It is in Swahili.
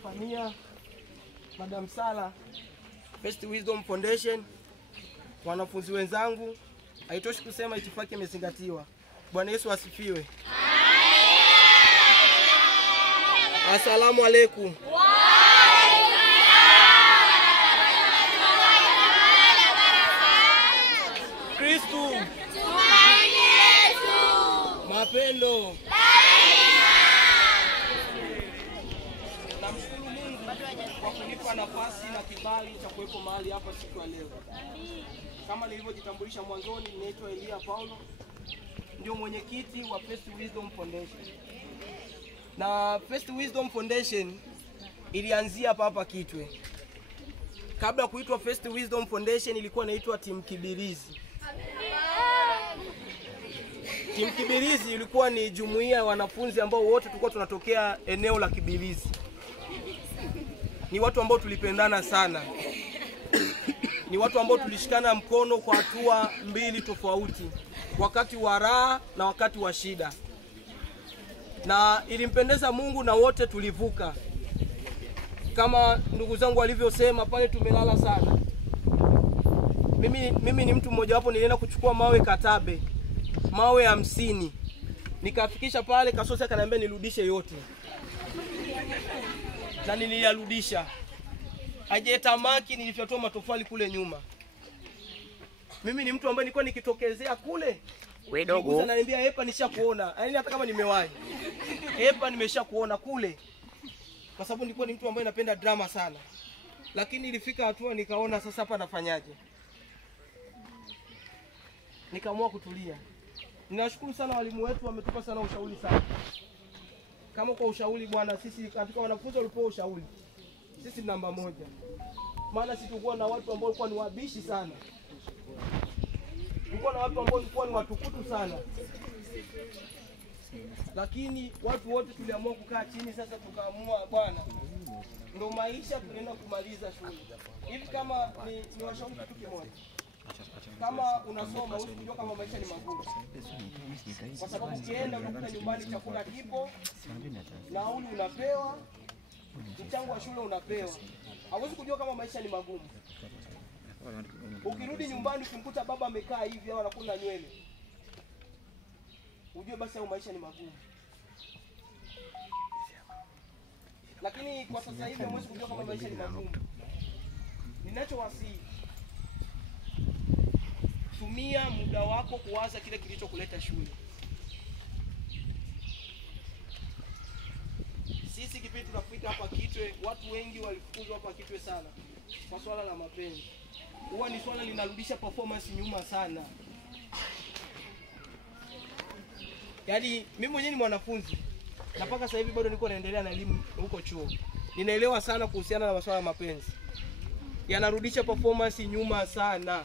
Stefania, Madam Sala, First Wisdom Foundation, wanafunzi wenzangu, haitoshi kusema itifaki imezingatiwa. Bwana Yesu asifiwe. Asalamu alaykum. Kristo mapendo. Namshukuru Mungu kwa kunipa nafasi na kibali cha kuwepo mahali hapa siku ya leo. Kama nilivyojitambulisha mwanzoni, ninaitwa Elia Paulo, ndio mwenyekiti wa First Wisdom Foundation. Na First Wisdom Foundation ilianzia hapa Kitwe. Kabla kuitwa First Wisdom Foundation ilikuwa inaitwa Team Kibirizi. Team Kibirizi ilikuwa ni jumuiya ya wanafunzi ambao wote tulikuwa tunatokea eneo la Kibirizi. Ni watu ambao tulipendana sana. Ni watu ambao tulishikana mkono kwa hatua mbili tofauti, wakati wa raha na wakati wa shida. Na ilimpendeza Mungu na wote tulivuka. Kama ndugu zangu walivyosema pale, tumelala sana. Mimi ni mtu mmoja wapo, nilienda kuchukua mawe Katabe, mawe 50. Nikafikisha pale, Kasosi akaniambia nirudishe yote. Na niliyarudisha. Hajetamaki, nilifyatua matofali kule nyuma. Mimi ni mtu ambaye nilikuwa nikitokezea kule, wewe dogo ananiambia hepa nishakuona. Yaani hata kama nimewahi, hepa nimeshakuona kule. Kwa sababu nilikuwa ni mtu ambaye napenda drama sana. Lakini ilifika hatua nikaona sasa hapa nafanyaje? Nikaamua kutulia. Ninashukuru sana walimu wetu, wametupa sana ushauri sana. Kama kwa ushauri bwana, sisi katika wanafunzi walipewa ushauri, sisi namba 1. Maana sisi tulikuwa na watu ambao walikuwa ni wabishi sana. Tulikuwa na watu ambao walikuwa ni watukutu sana. Lakini watu wote tuliamua kukaa chini sasa, tukaamua bwana, ndio maisha, tunaenda kumaliza shule. Hivi kama ni washauri kitu kimoja. Kama unasoma usijue kama maisha ni magumu. Kwa sababu ukienda unakuta nyumbani chakula kipo, nauli unapewa, mchango wa shule unapewa. Hauwezi kujua kama maisha ni magumu. Ukirudi nyumbani ukimkuta baba amekaa hivi au anakula nywele, ujue basi au maisha ni magumu. Lakini kwa sasa hivi hauwezi kujua kama maisha ni magumu. Ninachowasihi, tumia muda wako kuwaza kile kilichokuleta shule. Sisi kipindi tunafika hapa Kitwe, watu wengi walifukuzwa hapa Kitwe sana kwa swala la mapenzi. Huwa ni swala linarudisha performance nyuma sana. Yaani mimi mwenyewe ni mwanafunzi na mpaka sasa hivi bado niko naendelea na elimu huko chuo. Ninaelewa sana kuhusiana na masuala ya mapenzi. Yanarudisha performance nyuma sana.